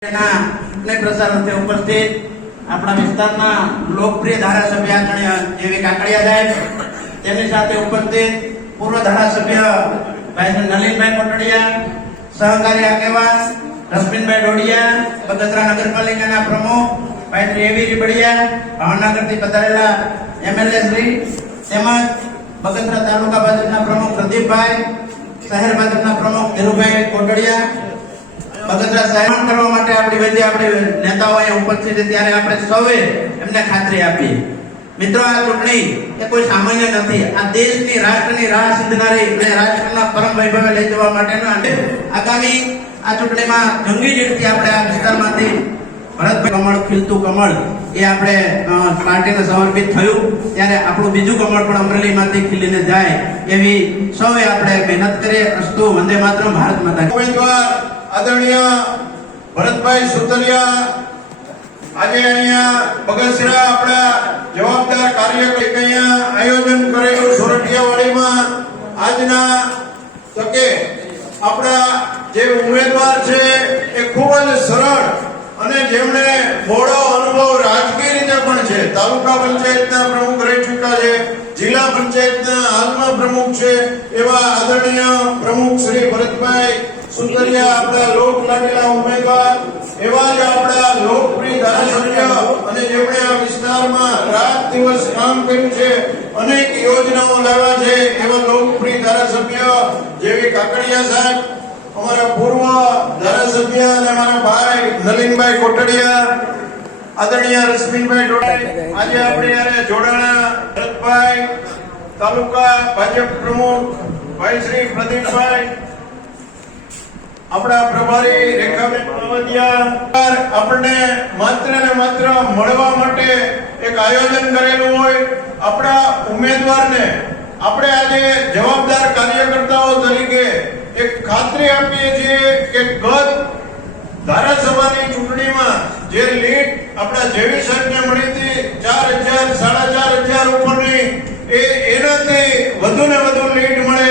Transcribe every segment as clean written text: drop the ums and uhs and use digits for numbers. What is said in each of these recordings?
પ્રસારાર્થે ઉપસ્થિત આપણા વિસ્તારના લોકપ્રિય ધારાસભ્ય આદરણીય જેવી કાકડિયા સાહેબ, તેમની સાથે ઉપસ્થિત પૂર્વ ધારાસભ્ય ભાઈ નલિનભાઈ કોટડિયા, સહકારી આગેવાન રશ્મિનભાઈ ડોડિયા, બગસરા નગરપાલિકાના પ્રમુખ ભાઈ શ્રી એવી રીબડિયા, ભાવનગરથી પધારેલા એમએલએ શ્રી તેમજ બગસરા તાલુકા ભાજપના પ્રમુખ પ્રદીપભાઈ, શહેર ભાજપના પ્રમુખ ધીરુભાઈ કોટડિયા, બગસરા સન્માન કરવા માટે આપણી વચ્ચે આપણે નેતાઓ અહીંયા ઉપસ્થિત છે, ત્યારે આપણે સૌએ એમને ખાતરી આપી. મિત્રો, આ ચૂંટણી એ કોઈ સામાન્ય નથી. આ દેશની રાષ્ટ્રની રાહ સિંધનારી અને રાષ્ટ્રના પરમ વૈભવે લઈ જવા માટેનો આગામી આ ચૂંટણીમાં જંગી જીતથી આપણે આ વિસ્તારમાંથી ભરતભાઈ કમળ ખીલતું કમળ એ આપણે પાર્ટીને સમર્પિત થયું, ત્યારે આપણું બીજું કમળ પણ અમરેલીમાંથી ખીલીને જાય એવી સૌએ આપણે મહેનત કરીએ. અસ્તુ વંદે માતરમ, ભારત માતા. આદરણીય ભરતભાઈ સુતરિયા આજે અહીંયા બગસરા આપણા જવાબદાર કાર્યક્રમ અહીંયા આયોજન કરેલું સોરઠિયાવાડીમાં આજના તકે આપણા જે ઉમેદવાર છે એ ખૂબ જ સરળ અને જેમણે મોડો અનુભવ રાજકીય રીતે પણ છે, તાલુકા પંચાયતના પ્રમુખ રહી ચૂક્યા છે, જિલ્લા પંચાયતના હાલમાં પ્રમુખ છે એવા આદરણીય પ્રમુખ શ્રી ભરતભાઈ સુતરિયા આપણા લોક લાડીલા ઉમેદવાર, એવા જ આપણા લોકપ્રિય ધારાસભ્ય અને જેમણે આ વિસ્તારમાં રાત દિવસ કામ કર્યું છે, અનેક યોજનાઓ લાવ્યા છે એવા લોકપ્રિય ધારાસભ્ય જેવી કાકડિયા સાહેબ, અમારા પૂર્વ ધારાસભ્ય અને અમારા ભાઈ નલિનભાઈ કોટડિયા, આદરણીય રશ્મિનભાઈ ડોડિયા, આજે આપણે યારે જોડાણા ભરતભાઈ, તાલુકા ભાજપ પ્રમુખ ભાઈ શ્રી પ્રદીપભાઈ, આપણા પ્રભારી રેખાબેન માવડિયા, આપણને માત્ર ને માત્ર મળવા માટે એક આયોજન કરેલું હોય. આપણા ઉમેદવારને આપણે આજે જવાબદાર કાર્યકર્તાઓ તરીકે એક ખાતરી આપીએ છીએ કે ગત ધારાસભાની ચૂંટણીમાં જે લીડ આપણા જેવી સાહેબને મળી હતી 4000 4500 ઉપરની, એનાથી વધુ ને વધુ લીડ મળે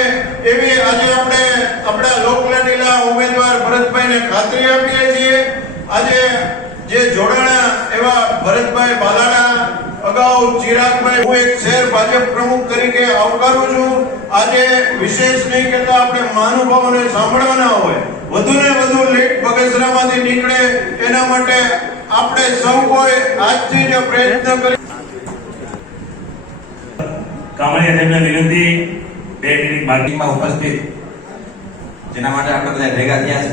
એવી આજે આપણે આપણા લોકલાડીલા ઉમેદવાર ભરતભાઈને ખાતરી આપીએ છીએ. આજે જે જોડાણા એવા ભરતભાઈ બાલાડા, અગાઉ ચિરાગભાઈ, હું એક શહેર ભાજપ પ્રમુખ તરીકે આવકારું છું. આજે વિશેષ નહીં કહેતા આપણે મહાનુભાવોને સાંભળવાના હોય, વધુ ને વધુ લીડ બગસરામાંથી નીકળે એના માટે આપણે સૌ કોઈ આજથી જ પ્રયત્ન કરી. કામળિયા સાહેબને વિનંતી 2 મિનિટ બાકીમાં ઉપસ્થિત જેના માટે આપણે બધા ભેગા થયા છે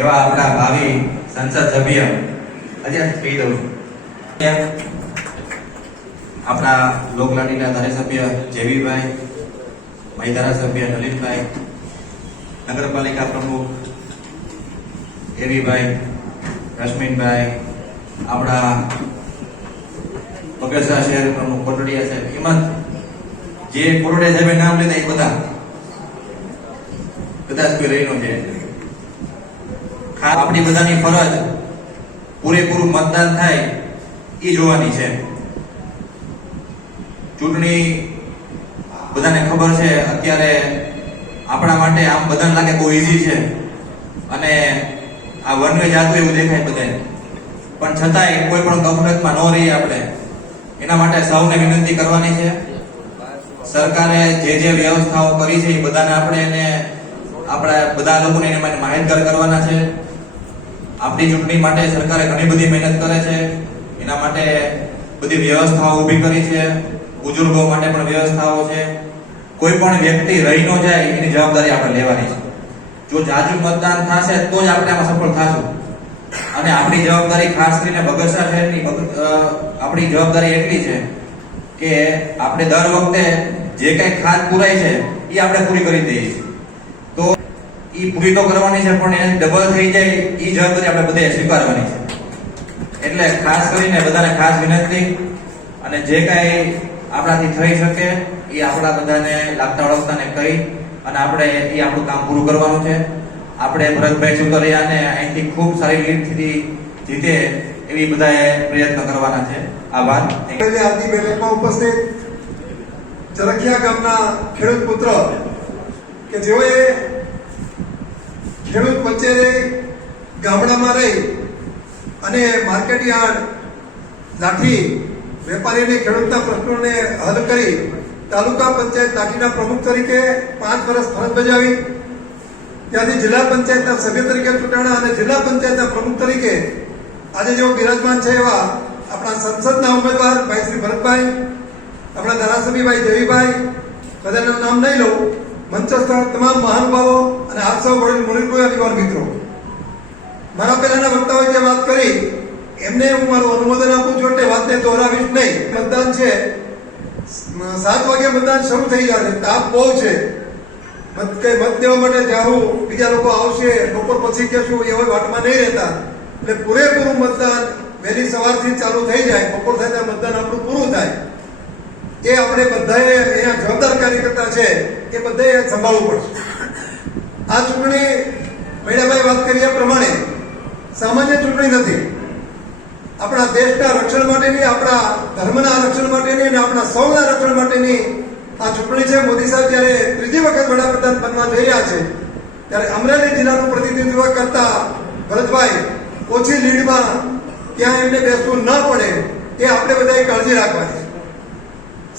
એવા આપણા ભાવિ સંસદ સભ્ય આજે કહી દઉં છું, આપણા લોકલાડીના ધારાસભ્ય જેવીભાઈ, મહી ધારાસભ્ય નલિનભાઈ, નગરપાલિકા પ્રમુખ એવીભાઈ, રશ્મિનભાઈ, આપણા બગસરા શહેર પ્રમુખ કોટડિયા સાહેબ, એમાં જે કોટડિયા સાહેબે નામ લીધા એ બધા કદાચ કોઈ રહીનો છે. આપણી બધાની ફરજ પૂરેપૂરું મતદાન થાય એ જોવાની છે. ચૂંટણી બધાને ખબર છે અત્યારે આપણા માટે આમ બધાને લાગે બહુ ઈઝી છે અને આ વન વે જાતું એવું દેખાય બધાને, પણ છતાંય કોઈ પણ ગફલતમાં ન રહીએ આપણે. એના માટે સૌને વિનંતી કરવાની છે. સરકારે જે વ્યવસ્થાઓ કરી છે એ બધાને આપણે એને આપણા બધા લોકોને એને માહિતગાર કરવાના છે. આપણી ચૂંટણી માટે સરકારે ઘણી બધી મહેનત કરે છે, એના માટે બધી વ્યવસ્થાઓ ઊભી કરી છે. બુજુર્ગો માટે પણ વ્યવસ્થાઓ છે. કોઈ પણ વ્યક્તિ રહી ન જાય એની જવાબદારી આપણે લેવાની છે. જો જાજુ મતદાન થશે તો જ આપણે આમાં સફળ થશું. અને આપણી જવાબદારી ખાસ કરીને બગસરા શહેરની આપણી જવાબદારી એટલી છે કે આપણે દર વખતે જે કઈ ખાત પુરાય છે એ આપણે પૂરી કરી દઈએ છીએ. તો એ પૂરી તો કરવાની છે, પણ એને ડબલ થઈ જાય એ જવાબદારી આપણે બધે સ્વીકારવાની છે. એટલે ખાસ કરીને બધાને ખાસ વિનંતી, અને જે કઈ આપણાથી થઈ શકે એ આપણા બધાને લાગતા વળગતાને કહી અને આપણે એ આપણું કામ પૂરું કરવાનું છે. આપણે ભરતભાઈ સુતરિયાને અહીંથી ખૂબ સારી લીડથી જીતે એવી બધાએ પ્રયત્ન કરવાના છે. આભાર. આજની બેઠકમાં ઉપસ્થિત ચરખિયા ગામના ખેડૂત પુત્ર કે જેઓએ ખેડૂત વચ્ચે ગામડામાં રહી અને માર્કેટ યાર્ડ લાઠી વેપારીને ખેડૂતના પ્રશ્નોને હલ કરી તાલુકા પંચાયત લાઠીના પ્રમુખ તરીકે 5 વર્ષ ફરજ બજાવી. ત્યાંથી જિલ્લા પંચાયતના સભ્ય તરીકે ચૂંટાણા અને જિલ્લા પંચાયતના પ્રમુખ તરીકે આજે જેઓ બિરાજમાન છે એવા આપણા સંસદના ઉમેદવાર ભાઈ શ્રી ભરતભાઈ, આપણા ધારાસભ્ય ભાઈ જયભાઈ, બધાનું નામ નહીં લઉં, મંચસ્થ તમામ મહાનુભાવો અને આપ સૌ વડીલ મુનિકો યુવાન મિત્રો, મારા પહેલાના વક્તાઓએ જે વાત કરી એમને હું મારું અનુમોદન આપું છું એટલે વાતને દોહરાવીશ નહીં. મતદાન છે 7 વાગે મતદાન શરૂ થઈ જશે, તાપ બહુ છે, મત દેવા માટે જાવું, બીજા લોકો આવશે બપોર પછી કહેશું એવા વાટમાં નહીં રહેતા, એટલે પૂરેપૂરું મતદાન વહેલી સવારથી ચાલુ થઈ જાય, બપોર થાય ત્યાં મતદાન આપણું પૂરું થાય. એ આપણે બધાએ અહીંયા જવાબદાર કાર્યકર્તા છે એ બધાએ સંભાળવું પડશે. આ ચૂંટણી મેળાભાઈ વાત કરી એ પ્રમાણે સામાન્ય ચૂંટણી નથી. આપણા દેશના રક્ષણ માટેની, આપણા ધર્મના રક્ષણ માટેની અને આપણા સૌના રક્ષણ માટેની આ ચૂંટણી છે. મોદી સાહેબ જ્યારે ત્રીજી વખત વડાપ્રધાન બનવા જઈ રહ્યા છે ત્યારે અમરેલી જિલ્લાનું પ્રતિનિધિત્વ કરતા ભરતભાઈ ઓછી લીડમાં ક્યાં એમને બેસવું ન પડે એ આપણે બધાએ કાળજી રાખવાની છે.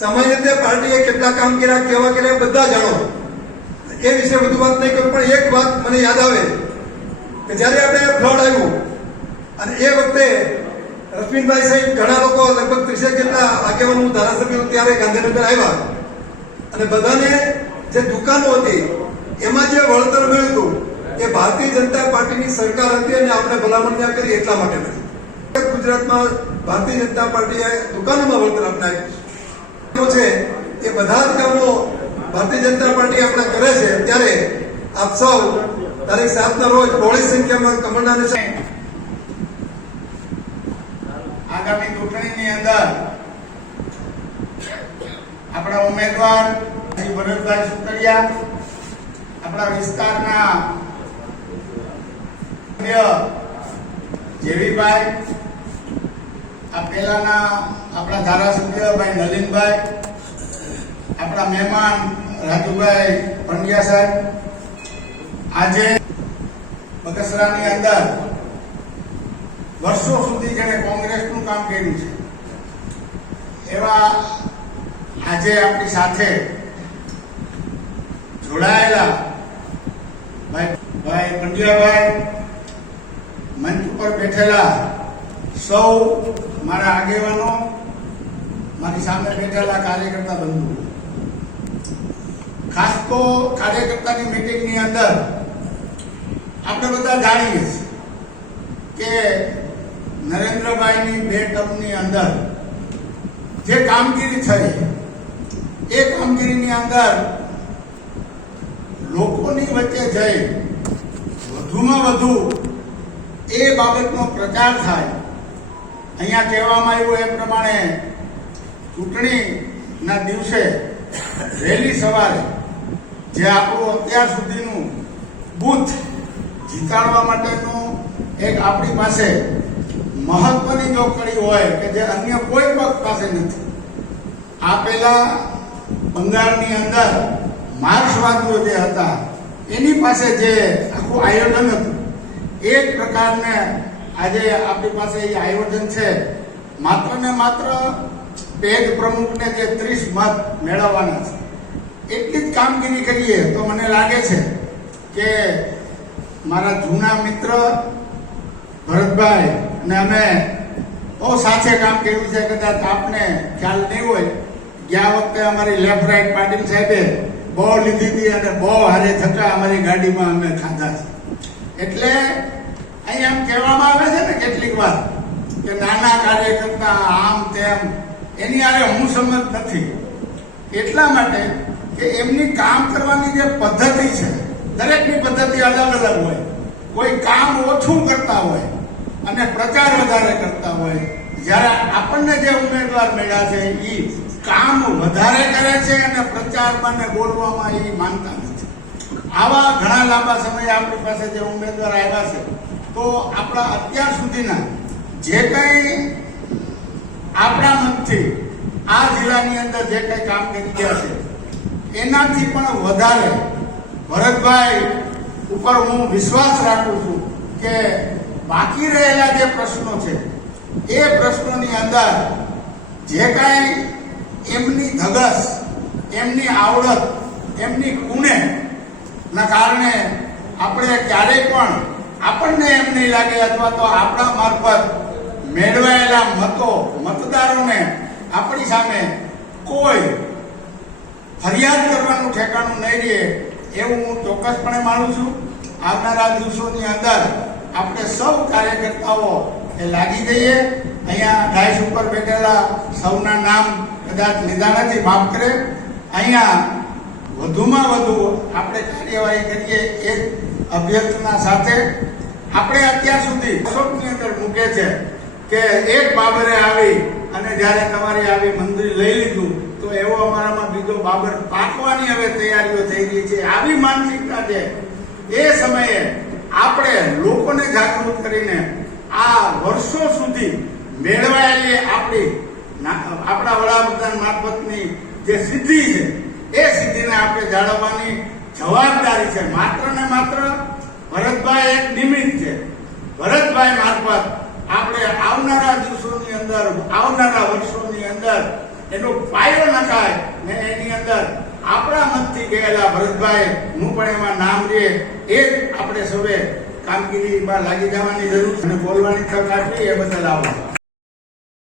સામાન્ય રીતે પાર્ટીએ કેટલા કામ કર્યા, કેવા કર્યા બધા જાણો, એ વિશે વધુ વાત નહીં કરું, પણ એક વાત મને યાદ આવે કે જ્યારે આપણે ફ્લડ આવ્યું અને એ વખતે રશ્મિનભાઈ સહિત ઘણા લોકો લગભગ 30 જેટલા આગેવાનો ધારાસભ્યો ત્યારે ગાંધીનગર આવ્યા અને બધાને જે દુકાનો હતી એમાં જે વળતર મળ્યું હતું એ ભારતીય જનતા પાર્ટીની સરકાર હતી અને આપણે ભલામણ ના કરી એટલા માટે નથી. ગુજરાતમાં ભારતીય જનતા પાર્ટીએ દુકાનોમાં વળતર અપનાવ્યું છે. એ બધા જ કામો ભારતીય જનતા પાર્ટી આપણે કરે છે. ત્યારે આપ સૌ તારીખ 7ના રોજ બહોળી સંખ્યામાં કમળનાને આગામી ચૂંટણીની અંદર આપણા ઉમેદવાર શ્રી ભરતભાઈ સુતરિયા, આપણા વિસ્તારના જેવીભાઈ, આ પહેલાના આપણા ધારાસભ્ય ભાઈ નલિનભાઈ, આપણા મહેમાન રાજુભાઈ પંડ્યા સાહેબ, આજે બગસરાની અંદર વર્ષો સુધી જેણે કોંગ્રેસનું કામ કર્યું છે એવા આજે આપણી સાથે જોડાયેલા ભાઈ પંડ્યાભાઈ, મંચ ઉપર બેઠેલા સૌ મારા આગેવાનો, મારી સામે બેઠેલા કાર્યકર્તા બંધુઓ, ખાસ તો કાર્યકર્તાની મીટિંગની અંદર આપણે બધા જાણીએ છીએ કે નરેન્દ્રભાઈની 2 ટર્મની અંદર જે કામગીરી થઈ એ કામગીરીની અંદર લોકોની વચ્ચે જઈ વધુમાં વધુ એ બાબતનો પ્રચાર થાય. અહીંયા કહેવામાં આવ્યું એ પ્રમાણે ચૂંટણીના દિવસે વહેલી સવારે જે આપણું અત્યાર સુધીનું બૂથ જીતાડવા માટેનું એક આપણી પાસે મહત્વની જો કડી હોય કે જે અન્ય કોઈ પક્ષ પાસે નથી. આ પહેલા બંગાળની અંદર માર્ક્સવાદીઓ જે હતા એની પાસે જે આખું આયોજન હતું એ જ પ્રકારને આજે આપણી પાસે એ આયોજન છે. માત્ર ને માત્ર પેજ પ્રમુખને જે 30 મત મેળવવાના છે એટલી જ કામગીરી કરીએ તો મને લાગે છે કે મારા જૂના મિત્ર ભરતભાઈ ને અમે બહુ સાથે કામ કર્યું છે. કદાચ આપને ખ્યાલ નહીં હોય, ગયા વખતે અમારી લેફ્ટ રાઈટ પાટીલ સાહેબે બહુ લીધી હતી અને બહુ હારે થકા અમારી ગાડીમાં અમે ખાધા છે. એટલે અહીંયા એમ કહેવામાં આવે છે ને કેટલીક વાર કે નાના કાર્યકર્તા આમ તેમ, એની આરે હું સમજ નથી. એટલા માટે કે એમની કામ કરવાની જે પદ્ધતિ છે દરેકની પદ્ધતિ અલગ અલગ હોય. કોઈ કામ ઓછું કરતા હોય અને પ્રચાર વધારે કરતા હોય, જ્યારે આપણને જે ઉમેદવાર મળ્યા છે એ કામ વધારે કરે છે અને પ્રચારમાં ને બોલવામાં એ માનતા નથી. આવા ઘણા લાંબા સમયે આપણી પાસે જે ઉમેદવાર આવ્યા છે તો આપણા અત્યાર સુધીના જે કંઈ આપણા મતથી આ જિલ્લાની અંદર જે કંઈ કામ કરી ગયા છે એનાથી પણ વધારે ભરતભાઈ ઉપર હું વિશ્વાસ રાખું છું કે બાકી રહેલા જે પ્રશ્નો છે એ પ્રશ્નોની અંદર જે કાંઈ એમની ધગસ, એમની આવડત, એમની કુણે ના કારણે આપણે ક્યારેય પણ આપણને એમ નહીં લાગે અથવા તો આપણા મારફત મેળવાયેલા મતદારોને આપણી સામે કોઈ ફરિયાદ કરવાનું ઠેકાણું નહીં રહે એવું હું ચોક્કસપણે માનું છું. આવનારા દિવસોની અંદર આપણે સૌ કાર્યકર્તાઓ એ લાગી જઈએ. અહીંયા ડાયસ ઉપર બેઠેલા સૌના નામ કદાચ લીધા નથી, માફ કરે. અહીંયા વધુમાં વધુ આપણે કાર્યવાહી કરીએ એક અભ્યર્થના સાથે. આપણે અત્યાર સુધી અશોકની અંદર મૂકે છે કે એક બાબરે આવી અને જ્યારે તમારી આવી મંજૂરી લઈ લીધું તો એવો અમારામાં બીજો બાબર પાકવાની હવે તૈયારીઓ થઈ રહી છે. આવી માનસિકતા છે. એ સમયે આપણે લોકોને જાગૃત કરીને આ વર્ષો સુધી મેળવાયેલી આપણા વડાપ્રધાન મારફતની જે સિદ્ધિ છે એ સિદ્ધિને આપણે જાળવવાની જવાબદારી છે. માત્ર ને માત્ર ભરતભાઈ એક નિમિત્ત છે. ભરતભાઈ મારફત આપણે આવનારા દિવસોની અંદર, આવનારા વર્ષોની અંદર એનો પાયો નખાય ને એની અંદર આપણા મતથી ગયેલા ભરતભાઈ નું પણ એમાં નામ રહે એ જ આપણે સૌએ કામગીરીમાં લાગી જવાની જરૂર છે અને બોલવાની તક આપી એ બદલ આવો.